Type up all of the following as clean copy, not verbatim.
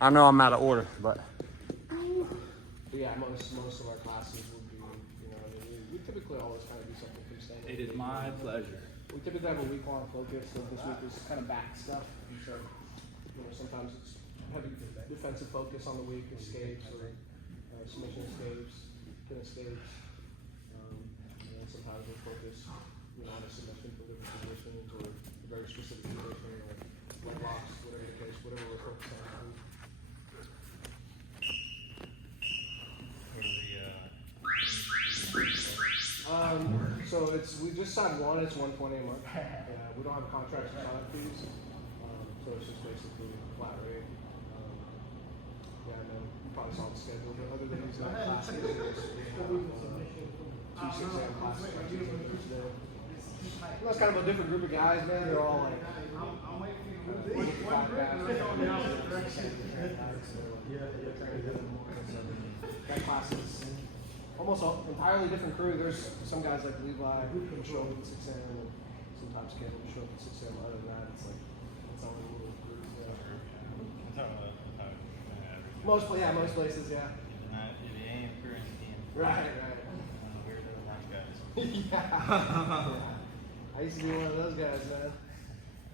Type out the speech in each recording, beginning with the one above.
I know I'm out of order, but. Yeah, most of our classes would be, we typically always kind of do something pretty standard. It is my pleasure. We typically have a week-long focus, so this week is kind of back stuff. And so, sometimes it's heavy defensive focus on the week, escapes or submission escapes, pin escapes. And then sometimes we focus, on a submission for different positions or a very specific position or leg locks, whatever the case, whatever we're focused on. So we just signed one. It's $120 a month. We don't have contracts or sign-up fees, so it's just basically flat rate. And then you probably saw the schedule. But other than using that classes, we have 2 6 a.m. classes on Tuesday and Thursday. And that's kind of a different group of guys, man. They're all like 55 guys. That class is almost entirely different crew. There's some guys like Levi who can show up at 6 a.m. and sometimes Caleb will show up at 6 a.m. Other than that, it's like it's only a little crew. Most places, yeah. If you ain't crew in the team. Right. Weirdo white guys. Yeah. I used to be one of those guys, man.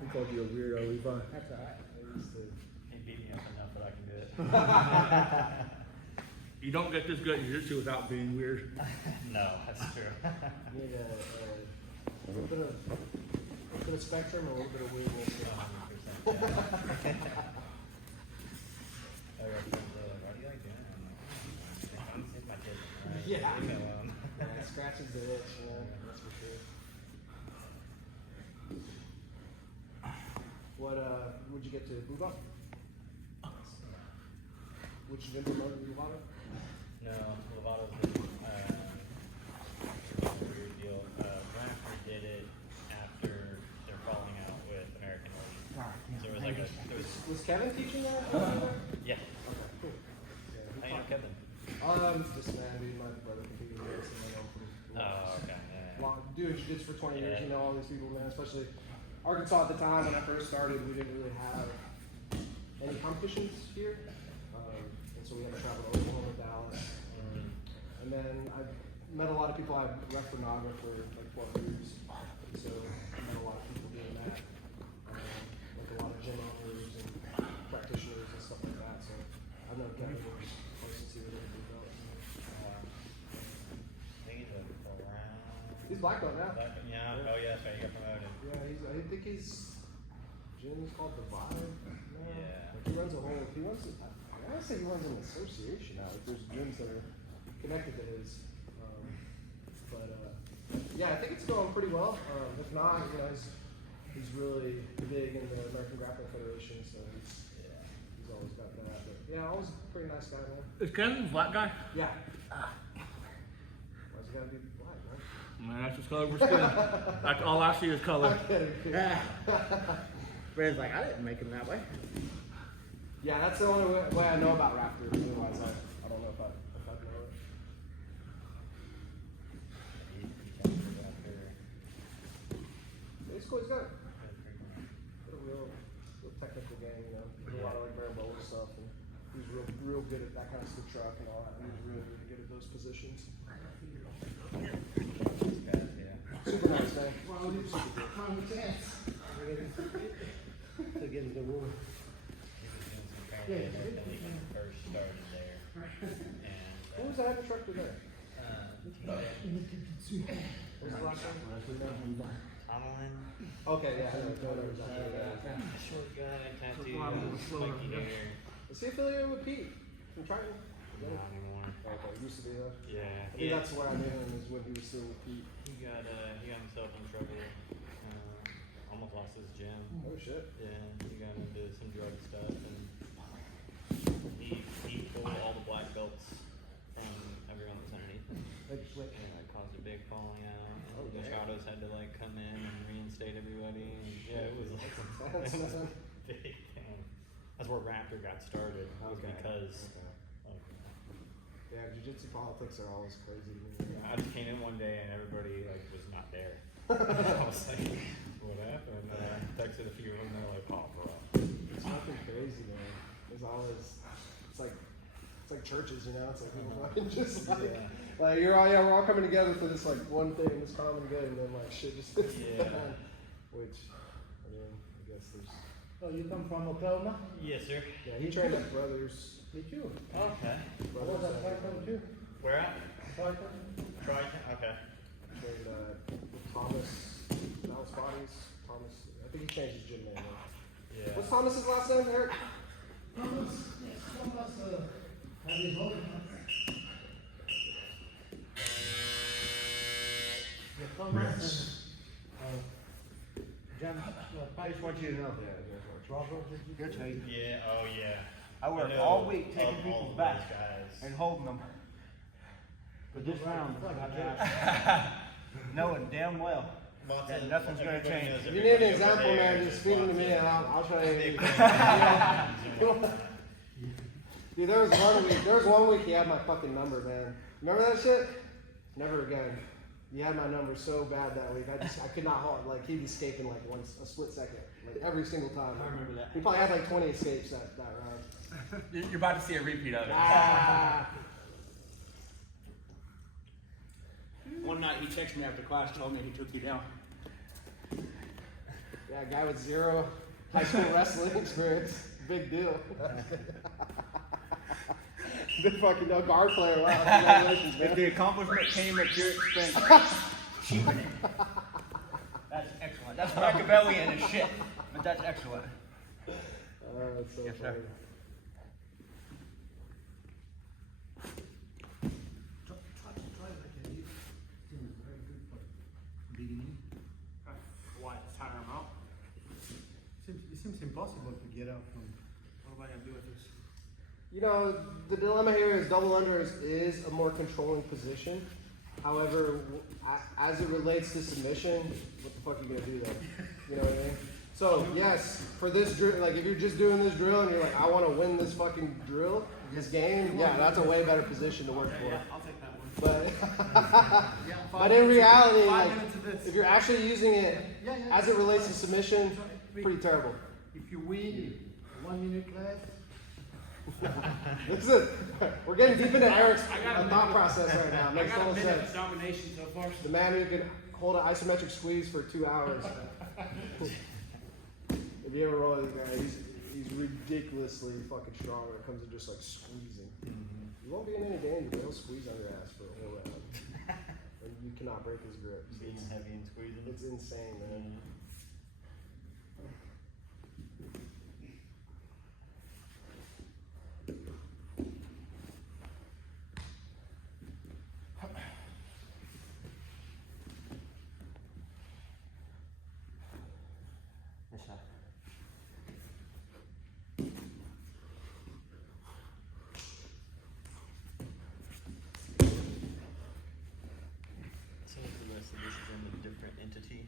I called you a weirdo, Levi. That's alright. He beat me up enough that I can do it. You don't get this good at jiu-jitsu without being weird. No, that's true. You need a little bit of spectrum and a little bit of weirdness. 100%. I got friends that are like, what do you like doing? I'm like, it's my kid. Right? Yeah. Leave me alone. Yeah, it scratches the itch, man. That's for sure. What'd you get to Blue Belt? Which you been promoted to Blue Belt? No, Lovato's a weird deal. Branden did it after their falling out with American League. So it was like Was Kevin teaching that? Yeah. Okay, cool. How you know Kevin? This man, dude, my brother competed with us, and I know him from Oh, okay. Yeah. doing jiu-jitsu for 20 years. Yeah. You know all these people, man. Especially Arkansas at the time when I first started, we didn't really have any competitions here, and so we had to travel to Oklahoma, Dallas, and then I met a lot of people. I ref for Naga for like 12 years, and so I met a lot of people doing that, like a lot of gym owners and practitioners and stuff like that. So I've known Kevin since he was in the belt. I think he's a brown. He's black belt now. Yeah. Oh yeah, that's right. He got promoted. Yeah, I think his gym is called the Vibe. Yeah. Like he runs a whole. I want to say he runs an association now. Like there's gyms that are connected to his. Yeah, I think it's going pretty well. If not, he's really big in the American Grappling Federation, so he's always got that. But yeah, always a pretty nice guy, man. Is Kevin a black guy? Yeah. Why's he gotta be black, man? Man, that's his color of skin. That's all I see is color. I'm kidding. Brandon's like, I didn't make him that way. Yeah, that's the only way I know about Raptor. Otherwise, I don't know if I know it. It's cool. He's got a real technical game, There's a lot of like Marimbola stuff, and he's real good at that kind of stick truck and all that. And he's really good at those positions. Super nice, man. To get into the room. He was doing some training when he first started there. Who was that instructor there? What was the last name? Tomlin. Okay, yeah. Short guy, tattoo, spiky hair. Is he affiliated with Pete from Triton? Not anymore. Okay, used to be though. Yeah. I think that's where I knew him, is when he was still with Pete. He got himself in trouble. Almost lost his gym. Oh shit. Yeah, he got into some drug stuff, and he pulled all the black belts from everyone that's underneath him. And it caused a big falling out. And the Shadows had to like come in and reinstate everybody. And yeah, it was like it was a big thing. That's where Raptor got started. Was because. Yeah, jiu-jitsu politics are always crazy. I just came in one day and everybody like was not there. I was like, what happened? And I texted a few of them and they're like, oh, bro. It's fucking crazy, man. is always, it's like churches, you know. It's like people fucking just like we're all coming together for this like one thing, this common good, and then like shit just hits the fan. Which, I mean, I guess there's. Oh, you come from Oklahoma? Yes, sir. Yeah, he trained at Brothers. Me too. Okay. I was at Triton too. Where at? Triton. Triton? Okay. Trained with Thomas. Dallas Bodies. Thomas. I think he changed his gym name. Though. Yeah. What's Thomas's last name, Eric? Thomas, had his own. Yeah, Thomas. John, I just want you to know. Robert, did you? Good take. Yeah, oh yeah. I work know all week taking of people's all of back those guys. and holding them. But this round, No, knowing damn well Lots that of- nothing's gonna everybody change. knows If you need an everybody over example, there, man, just there's speak to lots me of- and I'll try to. They- Dude, there was one week he had my fucking number, man. Remember that shit? Never again. He had my number so bad that week. I could not hold. Like he'd escape in like a split second, like every single time. I remember that. He probably had like 20 escapes that round. You're about to see a repeat of it. Ah. One night he texted me after class, told me he took you down. Yeah, guy with 0 high school wrestling experience. Big deal. Big fucking no guard player. Wow, congratulations, If man. the accomplishment came at your expense, cheapen it. That's excellent. That's Machiavellian and shit, but that's excellent. That's so Yes, sir. funny. Try like a lead. Seems very good for beginning. Why? Tire him out? It seems impossible to get out from. What am I gonna do with this? You know, the dilemma here is double unders is a more controlling position. However, as it relates to submission, what the fuck are you gonna do there? You know what I mean? So yes, for this drill, like if you're just doing this drill and you're like, I want to win this fucking drill, this game, yeah, that's a way better position to work for. Yeah, I'll take that one. But but in reality, like 5 minutes of this. if you're actually using it as it relates to submission, pretty terrible. If you win, 1 minute left. Listen, we're getting deep into Eric's I got a thought minute. process right now. I Makes got a total minute sense. of domination so far. The man who can hold an isometric squeeze for 2 hours. If you ever roll this guy, he's ridiculously fucking strong when it comes to just like squeezing. You won't be in any danger, but he'll squeeze on your ass for a whole round. And you cannot break his grip. Being heavy and squeezing. It's insane, man. Yes, sir. So the rest of this is in a different entity.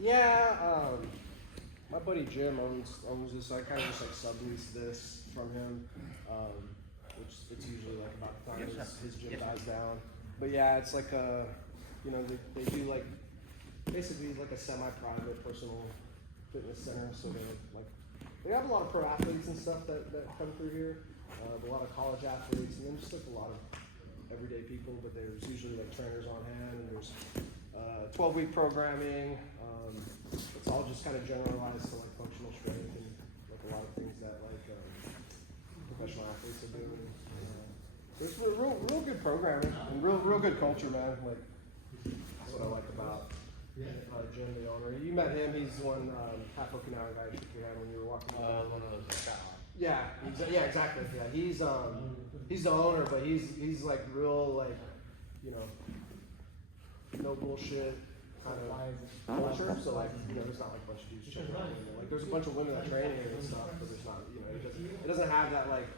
Yeah, my buddy Jim owns this. I kind of just like sublease this from him, which it's usually like about the time his gym dies down. But yeah, it's like a, you know, they do like basically like a semi-private personal fitness center. So they have a lot of pro athletes and stuff that come through here, a lot of college athletes, and then just like a lot of everyday people. But there's usually like trainers on hand, and there's 12-week programming. It's all just kind of generalized to like functional strength and like a lot of things that like professional athletes are doing. It's real good programming and real good culture, man. Like that's what I like about Jim, the owner. You met him. He's the one half Okinawa guy you shook your hand when you were walking. One of those that got on. Yeah, exactly. Yeah, he's the owner, but he's like real like, you know, no bullshit kind of culture. So like, you know, there's not like a bunch of dudes checking out. Like there's a bunch of women that train here and stuff, but there's not, you know, it doesn't have that like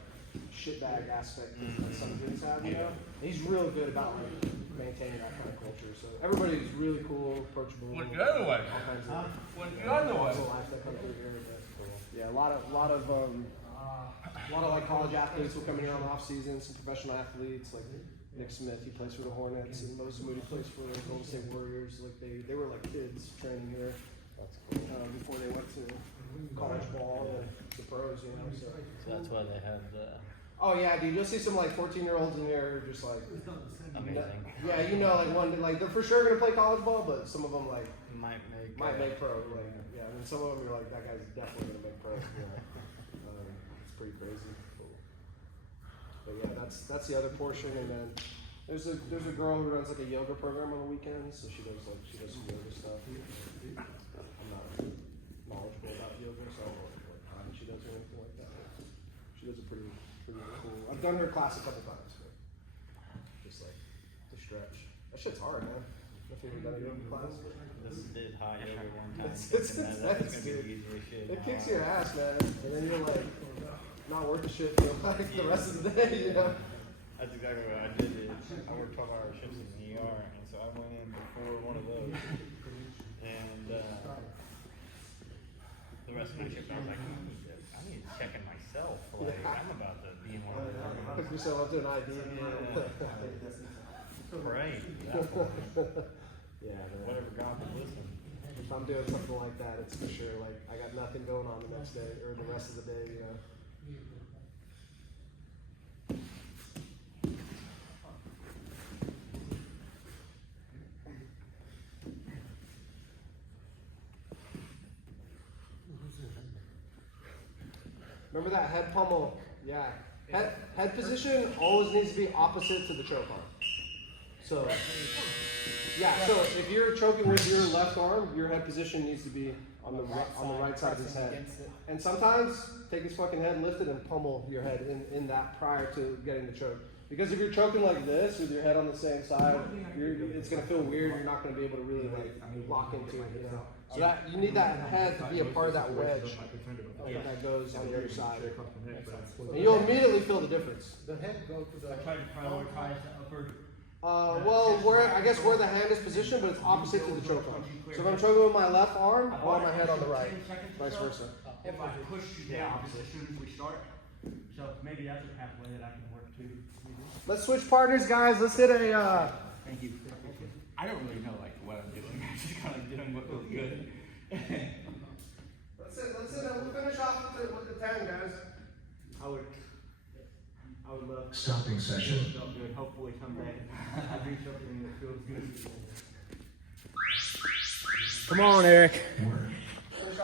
shitbag aspect that some gyms have, you know. And he's real good about like maintaining that kind of culture. So everybody's really cool, approachable. Went the other way. All kinds of Went the other way. life that come through here. But, yeah, a lot of like college athletes will come in here on the off season. Some professional athletes like Nick Smith, he plays for the Hornets, and Moses Moody plays for the Golden State Warriors. Like they were like kids training here before they went to college ball and the pros, you know. So. So that's why they have the Oh yeah, dude, you'll see some like 14-year-olds in here just like. amazing. Yeah, you know, like one, like they're for sure gonna play college ball, but some of them like Might make pro. Like, yeah, and then some of them you're like, that guy's definitely gonna make pro. You know? It's pretty crazy. But yeah, that's the other portion, and then there's a girl who runs like a yoga program on the weekends, so she does some yoga stuff. I'm not knowledgeable about yoga, so I don't know what time she does or anything like that. She does a pretty cool. I've done her class a couple times, but just like the stretch. That shit's hard, man. If you've done a yoga class. This did hot yoga one time. It's thinking that was intense, gonna dude. be easy as shit. It kicks your ass, man, and then you're like not worth the shit for like the rest of the day, you know. That's exactly what I did. I worked 12-hour shifts in the ER, and so I went in before one of those, and the rest of my shift I was like, I need to check in myself. Like I'm about to be in one of those. Hook yourself up to an ID. Pray. Yeah, man. Whatever God would listen. If I'm doing something like that, it's for sure like I got nothing going on the next day or the rest of the day, you know. Remember that head pummel? Yeah. Head position always needs to be opposite to the choke arm. So, yeah. So if you're choking with your left arm, your head position needs to be on the right side of his head. And sometimes take his fucking head, lift it, and pummel your head in that prior to getting the choke. Because if you're choking like this with your head on the same side, it's gonna feel weird. You're not gonna be able to really like lock into it, you know. So that you need that head to be a part of that wedge that goes on the other side, and you'll immediately feel the difference. The head goes to the. I tried to prioritize the upper. Well, where the hand is positioned, but it's opposite to the choke arm. So if I'm choking with my left arm, I want my head on the right, vice versa. If I push you down as soon as we start, so maybe that's a pathway that I can work to. Let's switch partners, guys. Let's hit a. Thank you. I don't really know like what I'm doing. I'm just kind of doing what feels good. Let's hit. We'll finish off with the 10, guys. I would love Stopping session. to feel good. Hopefully someday I do something that feels good. Come on, Eric. Work.